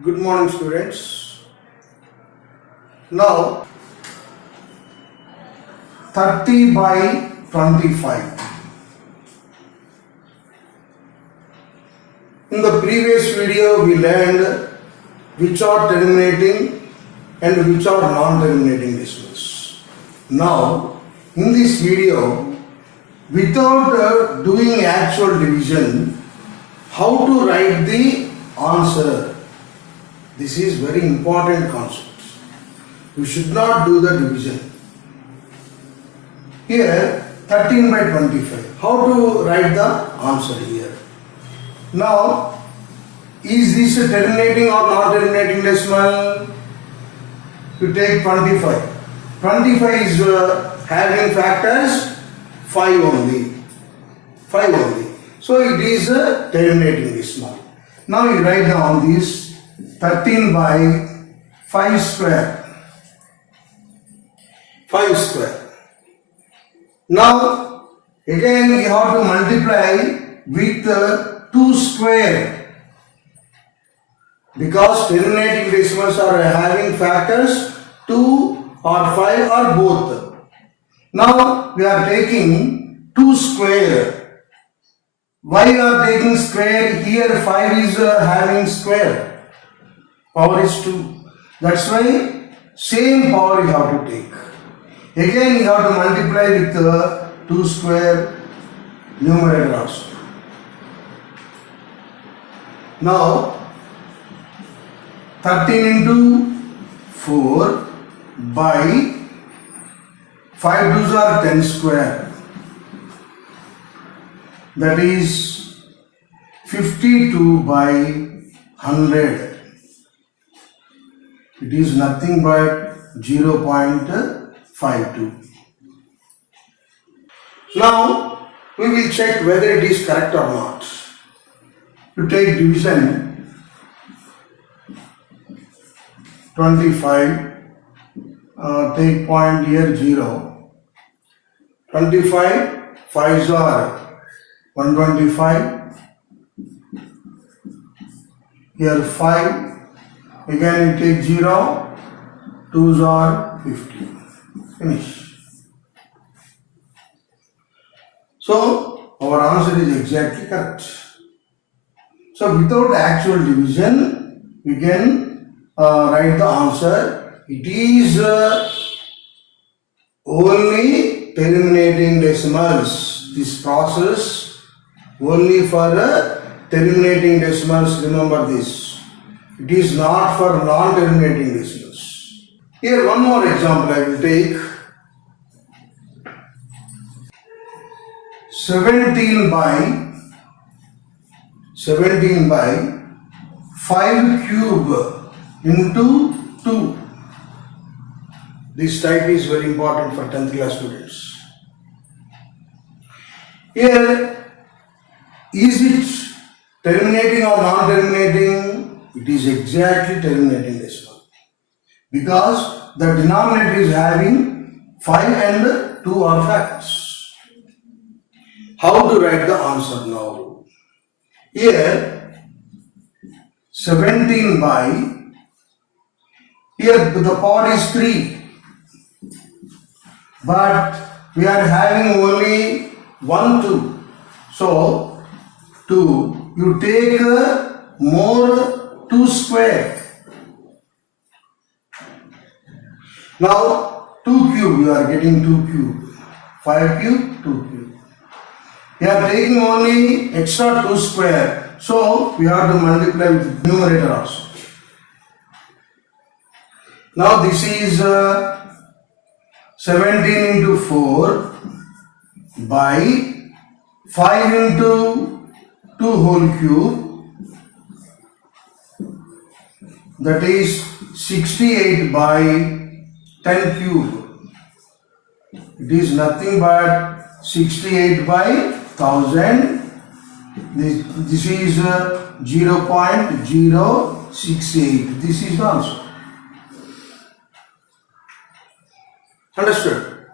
Good morning, students. Now, 30 by 25. In the previous video, we learned which are terminating and which are non-terminating decimals. Now, in this video, without doing actual division, how to write the answer? This is very important concept. You should not do the division. Here 13 by 25. How to write the answer here? Now, is this a terminating or non-terminating decimal? You take 25. 25 is having factors 5 only. 5 only. So it is a terminating decimal. Now you write down this 13 by 5 square. 5 square. Now again we have to multiply with 2 square, because terminating decimals are having factors 2 or 5 or both. Now we are taking 2 square. Why we are taking square? Here 5 is having square. Power is 2. That's why same power you have to take. Again you have to multiply with 2 square numerator also. Now 13 into 4 by 5 2s are 10 square. That is 52 by 100. It is nothing but 0.52. Now we will check whether it is correct or not. To take division, 25, take point here 0. 25, 5s are 125. Here 5. Again you take 0, 2s are 50. Finish. So our answer is exactly correct. So without actual division, we can write the answer. It is only terminating decimals. This process only for terminating decimals. Remember this. It is not for non-terminating decimals. Here one more example I will take. 17 by 5 cube into 2. This type is very important for 10th class students. Here, is it terminating or non-terminating? It is exactly terminating decimal, because the denominator is having 5 and 2 are factors. How to write the answer now? Here 17 by, here the power is 3, but we are having only 1 2. So 2, you take more 2 square. Now 2 cube, you are getting 2 cube. 5 cube, 2 cube. We are taking only extra 2 square. So we have to multiply with numerator also. Now this is 17 into 4 by 5 into 2 whole cube. That is 68 by 10 cube. It is nothing but 68 by 1000. This is 0.068. This is the answer. Understood?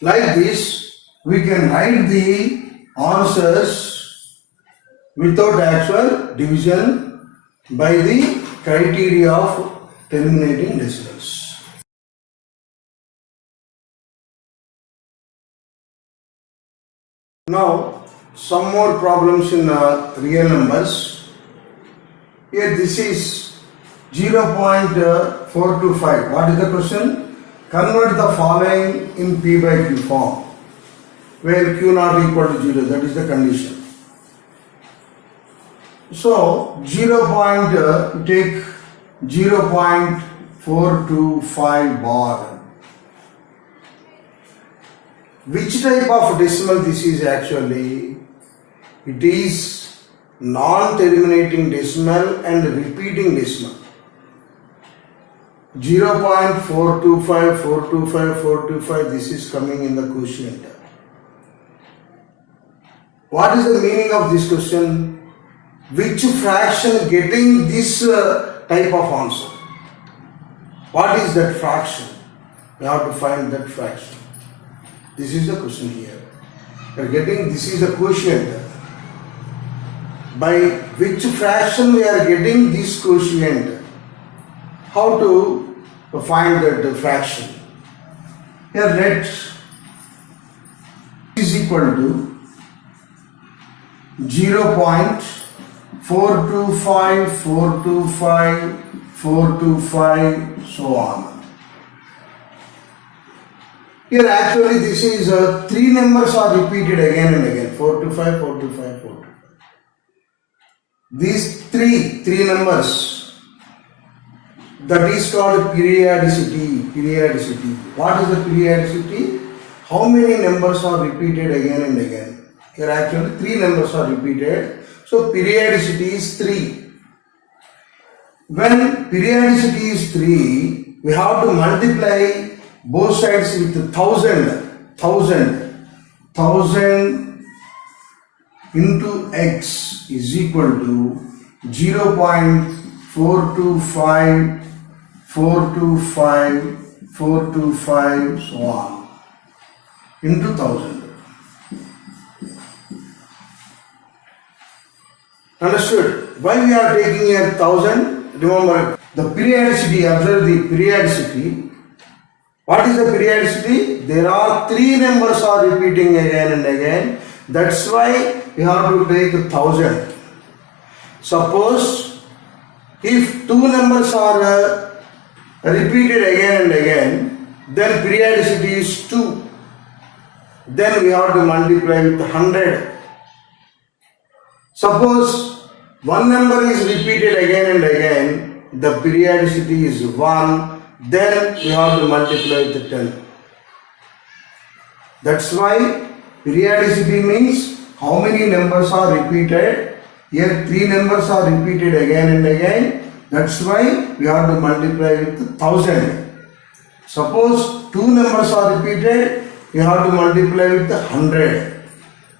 Like this, we can write the answers without actual division by the criteria of terminating decimals. Now, some more problems in real numbers. Here this is 0.425. What is the question? Convert the following in P by Q form, where Q not equal to 0. That is the condition. So, take 0.425 bar. Which type of decimal this is actually? It is non-terminating decimal and repeating decimal. 0.425, 425, 425, this is coming in the quotient. What is the meaning of this question? Which fraction getting this type of answer? What is that fraction? We have to find that fraction. This is the question here. We are getting, this is the quotient. By which fraction we are getting this quotient? How to find that fraction? Here let is equal to 0.425, 425, 425, so on. Here actually this is 3 numbers are repeated again and again. 425, 425, 425. These three numbers, that is called periodicity. Periodicity. What is the periodicity? How many numbers are repeated again and again? Here actually 3 numbers are repeated. So periodicity is 3. When periodicity is 3, we have to multiply both sides with 1000. 1000 into x is equal to 0.425, 425, 425, so on, into 1000. Understood? Why we are taking here 1000? Remember the periodicity, observe the periodicity. What is the periodicity? There are 3 numbers are repeating again and again. That's why we have to take 1000. Suppose if 2 numbers are repeated again and again, then periodicity is 2. Then we have to multiply with 100. Suppose 1 number is repeated again and again, the periodicity is 1. Then we have to multiply with 10. That's why periodicity means how many numbers are repeated. Here 3 numbers are repeated again and again. That's why we have to multiply with 1000. Suppose 2 numbers are repeated, you have to multiply with 100.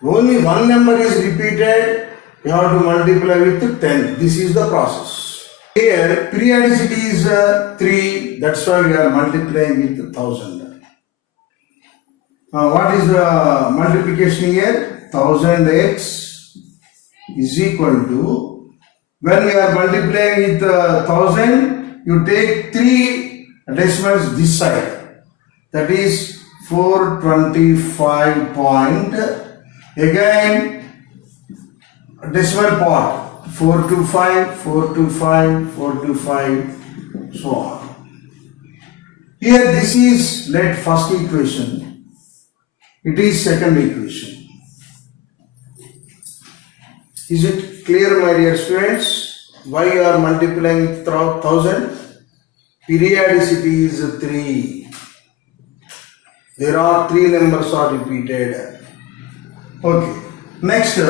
Only 1 number is repeated, you have to multiply with 10. This is the process. Here periodicity is 3, that's why we are multiplying with 1000. What is the multiplication here? 1000x is equal to, when we are multiplying with 1000, you take 3 decimals this side. That is 425 point. Again decimal part. 425, 425, 425, so on. Here this is let first equation. It is second equation. Is it clear, my dear students? Why you are multiplying with 1000? Periodicity is 3. There are 3 numbers are repeated. Okay. Next,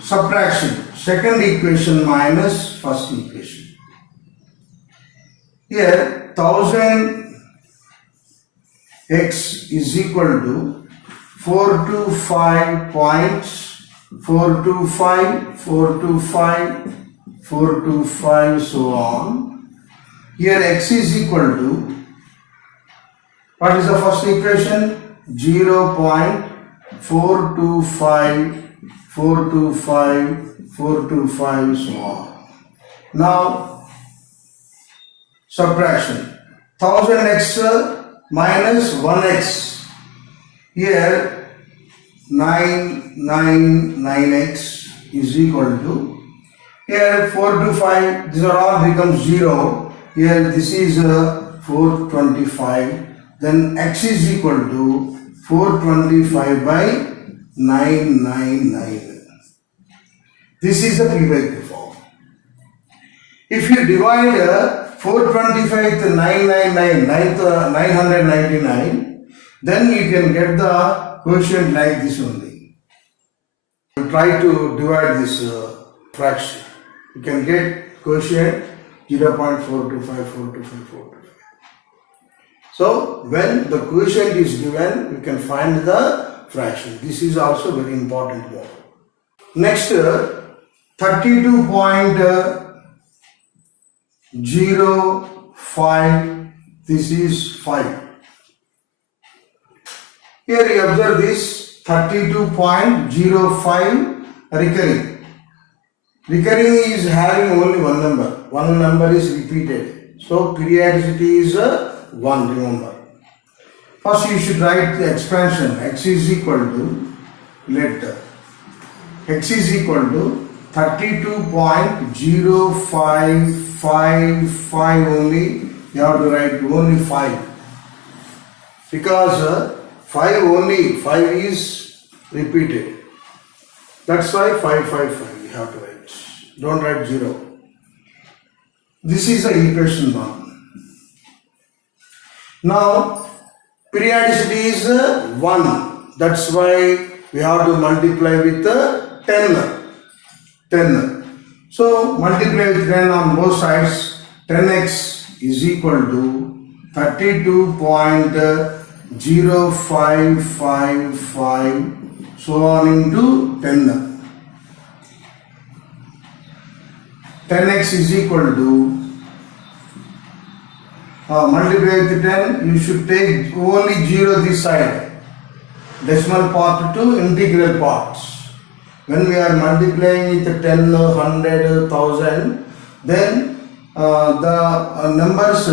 subtraction. Second equation minus first equation. Here 1000 x is equal to 425 points, 425, 425, 425, so on. Here x is equal to, what is the first equation? 0.425, 425, 425, so on. Now subtraction. 1000x minus 1x. Here 9x is equal to, here 4 to 5, these are all become 0. Here this is 425. Then x is equal to 425 by 999. This is the p by q form. If you divide 425 to 999, then you can get the quotient like this only. You try to divide this fraction. You can get quotient 0.425. So when the quotient is given, you can find the fraction. This is also very important one. Next, 32.05. This is 5. Here you observe this 32.05 recurring. Recurring is having only one number. One number is repeated. So periodicity is 1, remember. First you should write the expansion. X is equal to, let x is equal to 32.0555 only. You have to write only 5. Because 5 is repeated. That's why 555 you have to write. Don't write 0. This is the equation 1. Now periodicity is 1. That's why we have to multiply with 10. So multiply with 10 on both sides. 10x is equal to 32.0555, so on into 10. 10x is equal to, multiply with 10, you should take only 0 this side, decimal part to integral parts. When we are multiplying with 10, 100, 1000, then the numbers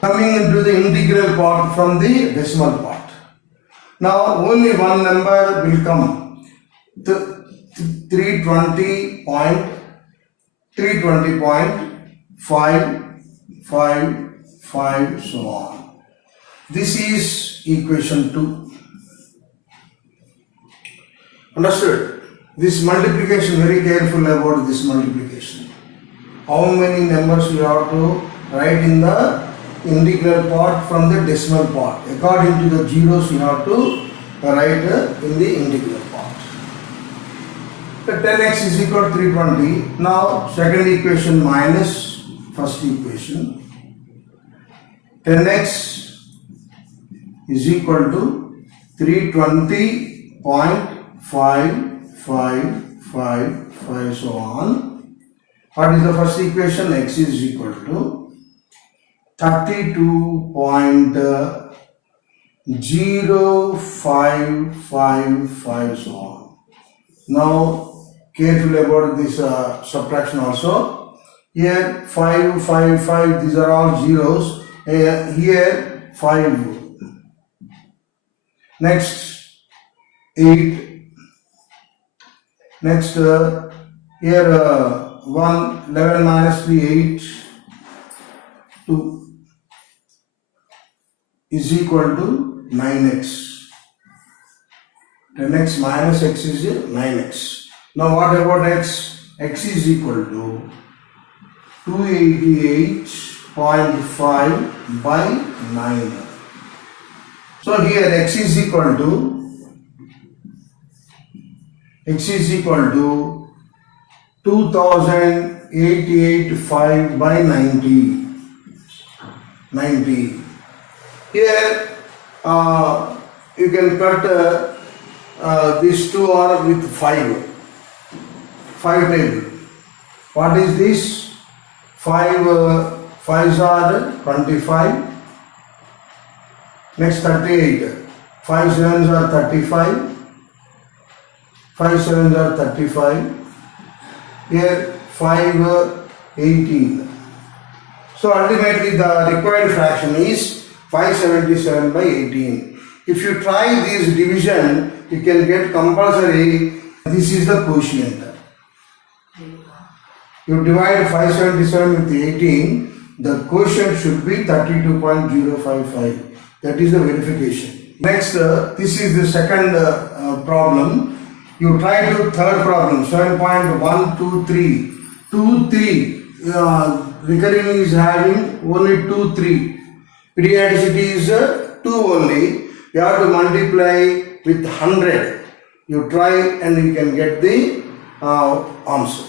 coming into the integral part from the decimal part. Now only one number will come, 320.555, so on. This is equation 2. Understood? This multiplication, very careful about this multiplication. How many numbers you have to write in the integral part from the decimal part. According to the zeros you have to write in the integral part. The 10x is equal to 320. Now second equation minus first equation. 10x is equal to 320.555, so on. What is the first equation? X is equal to 32.0555, so on. Now careful about this subtraction also. Here 5, 5, 5, these are all zeros. Here 5. Next 8. Next here 1, 11 minus 3, 8, 2 is equal to 9x. 10x minus x is 9x. Now what about x? X is equal to 288.5 by 9. So here x is equal to 2088.5 by 90. Here you can cut these two are with 5 table. What is this? 5 5s are 25. Next 38. 5 7s are 35. 5 7s are 35. Here 5 18. So ultimately the required fraction is 577 by 18. If you try this division, you can get compulsory. This is the quotient. You divide 577 with 18, the quotient should be 32.055. That is the verification. Next, this is the second problem. You try to third problem, 7.123. 2, 3. Recurring is having only 2, 3. Periodicity is 2 only. You have to multiply with 100. You try and you can get the answer.